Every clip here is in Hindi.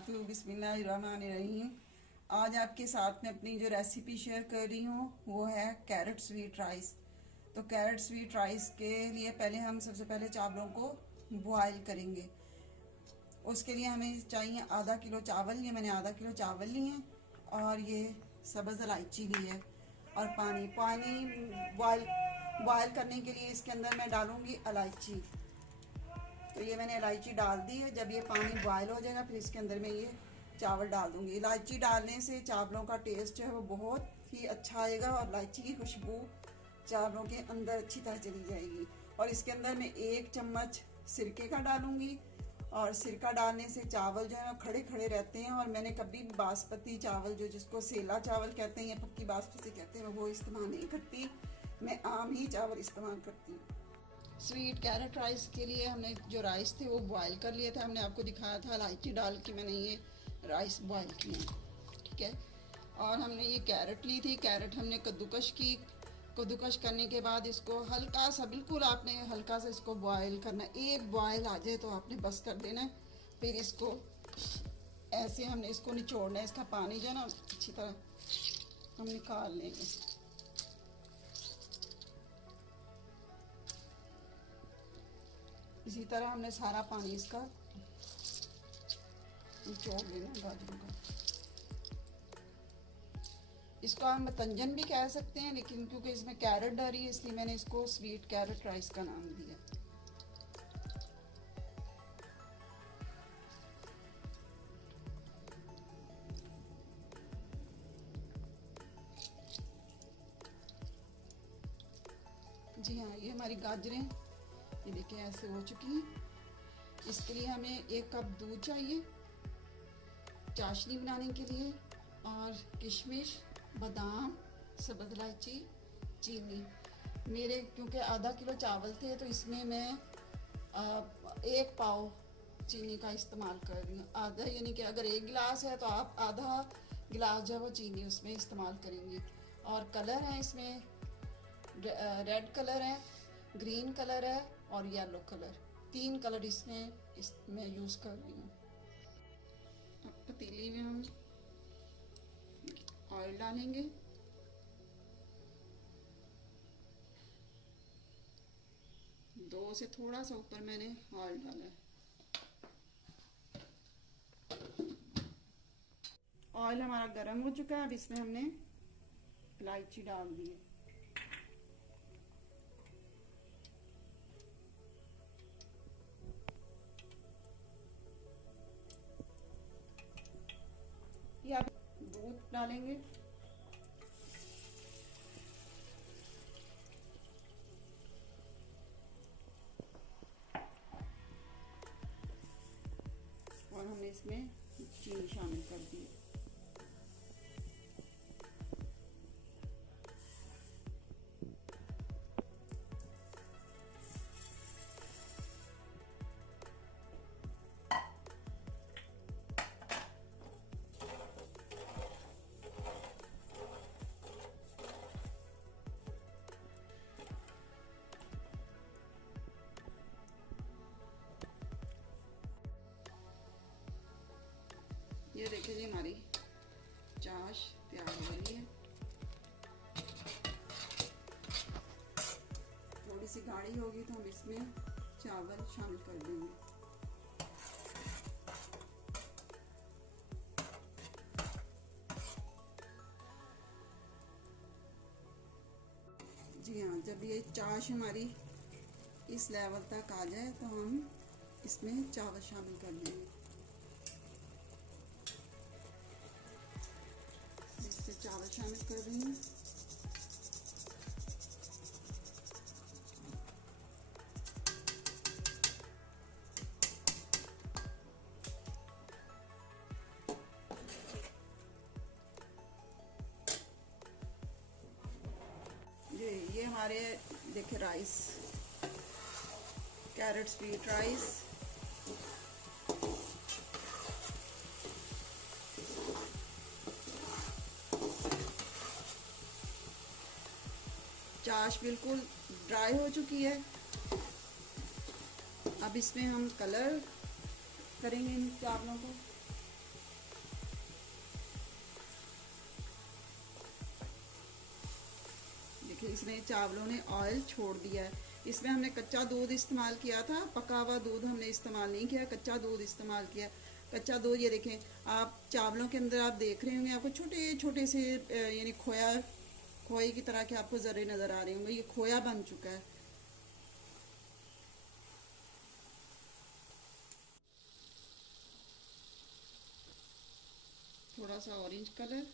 वबरकातुहू। बिस्मिल्लाहिर्रहमानिर्रहीम। आज आपके साथ में अपनी जो रेसिपी शेयर कर रही हूँ वो है कैरेट स्वीट राइस। तो कैरेट स्वीट राइस के लिए पहले हम सबसे पहले चावलों को बॉयल करेंगे। उसके लिए हमें चाहिए आधा किलो चावल। ये मैंने आधा किलो चावल लिए हैं और ये सब्ज़ इलायची ली है और पानी बॉयल करने के लिए इसके अंदर मैं डालूँगी इलायची। तो ये मैंने इलायची डाल दी है। जब ये पानी बॉयल हो जाएगा फिर इसके अंदर मैं ये चावल डाल दूँगी। इलायची डालने से चावलों का टेस्ट जो है वो बहुत ही अच्छा आएगा और इलायची की खुशबू चावलों के अंदर अच्छी तरह चली जाएगी। और इसके अंदर मैं 1 चम्मच सिरके का डालूँगी। और सिरका डालने से चावल जो है खड़े खड़े रहते हैं। और मैंने कभी बासमती चावल जो जिसको सेला चावल कहते हैं या पक्की बासमती कहते हैं वो इस्तेमाल नहीं करती, मैं आम ही चावल इस्तेमाल करती हूँ। स्वीट कैरेट राइस के लिए हमने जो राइस थे वो बॉयल कर लिए थे। हमने आपको दिखाया था इलायची डाल के मैंने ये राइस बॉयल किए, ठीक है। और हमने ये कैरेट ली थी। कैरेट हमने कद्दूकश की। कद्दूकश करने के बाद इसको हल्का सा, बिल्कुल आपने हल्का सा इसको बॉयल करना। एक बॉयल आ जाए तो आपने बस कर देना है। फिर इसको ऐसे हमने इसको निचोड़ना है। इसका पानी जो है ना अच्छी तरह हम निकाल लेंगे। इसी तरह हमने सारा पानी इसका निचोड़ लेना गाजरों का। इसको हम मतंजन भी कह सकते हैं, लेकिन क्योंकि इसमें कैरेट डरी है इसलिए मैंने इसको स्वीट कैरेट राइस का नाम दिया। जी हाँ, ये हमारी गाजरें ये देखिए ऐसे हो चुकी हैं। इसके लिए हमें 1 कप दूध चाहिए चाशनी बनाने के लिए, और किशमिश, बादाम, सब्ज़ इलायची, चीनी। मेरे क्योंकि आधा किलो चावल थे तो इसमें मैं 1 पाव चीनी का इस्तेमाल कर रही हूँ। आधा यानी कि अगर 1 गिलास है तो आप आधा गिलास जो है वो चीनी उसमें इस्तेमाल करेंगे। और कलर है इसमें रेड कलर है, ग्रीन कलर है और येलो कलर। 3 कलर इसमें यूज़ कर रही हूँ। अब पतीली में हम ऑयल डालेंगे। दो से थोड़ा सा ऊपर मैंने ऑयल डाला है। ऑयल हमारा गर्म हो चुका है। अब इसमें हमने इलायची डाल दी है। ये आप दूध डालेंगे। और हमने इसमें चीनी शामिल कर दी। ये देखिए जी हमारी चाश तैयार हो रही है। थोड़ी सी गाढ़ी होगी तो हम इसमें चावल शामिल कर देंगे। जी हाँ, जब ये चाश हमारी इस लेवल तक आ जाए तो हम इसमें चावल शामिल कर देंगे। इससे चावल शामिल कर देंगे। ये हमारे देखिए राइस, कैरेट स्वीट राइस चाश बिल्कुल ड्राई हो चुकी है। अब इसमें हम कलर करेंगे इन चावलों को। इसमें चावलों ने ऑयल छोड़ दिया है। इसमें हमने कच्चा दूध इस्तेमाल किया था, पका हुआ दूध हमने इस्तेमाल नहीं किया, कच्चा दूध इस्तेमाल किया। कच्चा दूध ये देखें आप, चावलों के अंदर आप देख रहे होंगे, आपको छोटे छोटे से यानी खोए की तरह के आपको ज़र्रे नज़र आ रहे होंगे, ये खोया बन चुका है। थोड़ा सा orange colour,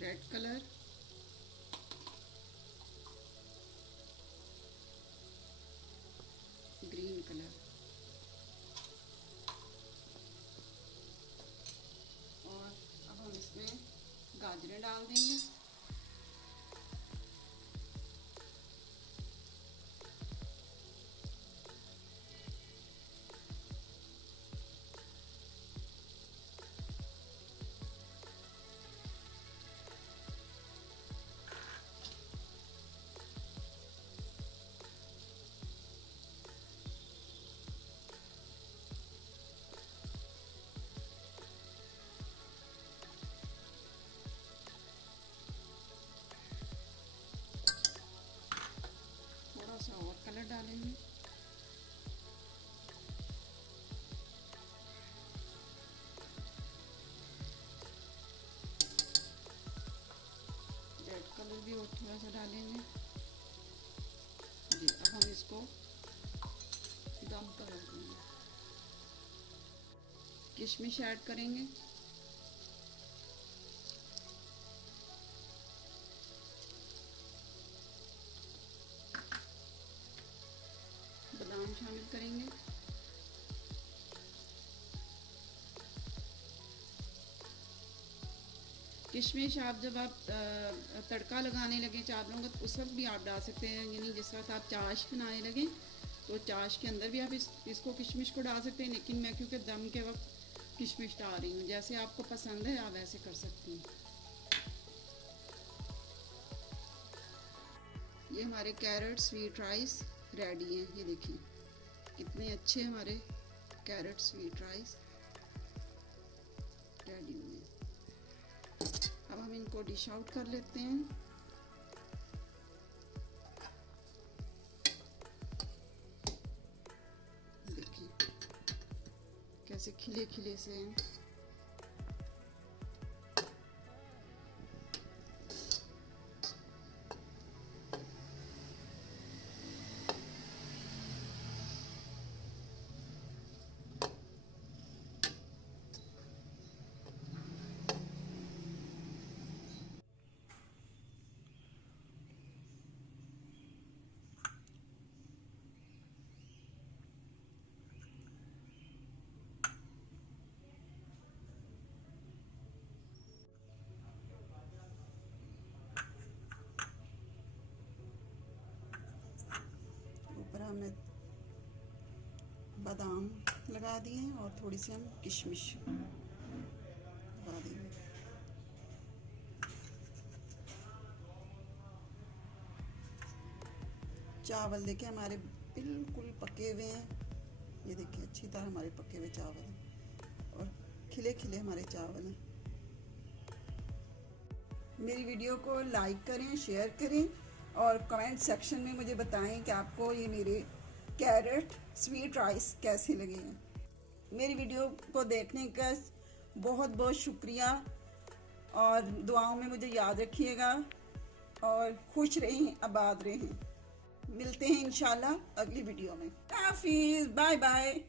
red colour, green colour, और अब हम इसमें गाजरें डाल देंगे। थोड़ा सा और कलर डालेंगे। रेड कलर भी और थोड़ा सा डालेंगे जी। अब हम इसको दम कर देंगे। किशमिश ऐड करेंगे, बादाम शामिल करेंगे, किशमिश आप जब आप तड़का लगाने लगे चावलों का तो उस वक्त भी आप डाल सकते हैं, यानी जिस वक्त आप चाश बनाने लगे तो चाश के अंदर भी आप इसको किशमिश को डाल सकते हैं, लेकिन मैं क्योंकि दम के वक्त किशमिश डाल रही हूँ, जैसे आपको पसंद है आप वैसे कर सकती हैं। ये हमारे कैरेट स्वीट राइस रेडी हैं, ये देखिए कितने अच्छे हमारे कैरेट स्वीट राइस रेडी हुए हैं। अब हम इनको डिश आउट कर लेते हैं। देखिए कैसे खिले खिले से हैं। ऊपर हमने बादाम लगा दिए हैं और थोड़ी सी हम किशमिश लगा देंगे। चावल देखिए हमारे बिल्कुल पके हुए हैं, ये देखिए अच्छी तरह हमारे पके हुए चावल हैं और खिले खिले हमारे चावल हैं। मेरी वीडियो को लाइक करें, शेयर करें और कमेंट सेक्शन में मुझे बताएं कि आपको ये मेरे कैरेट स्वीट राइस कैसे लगे हैं। मेरी वीडियो को देखने का बहुत बहुत शुक्रिया और दुआओं में मुझे याद रखिएगा और खुश रहें, आबाद रहें। मिलते हैं इंशाल्लाह अगली वीडियो में। हाफिज़, बाय बाय।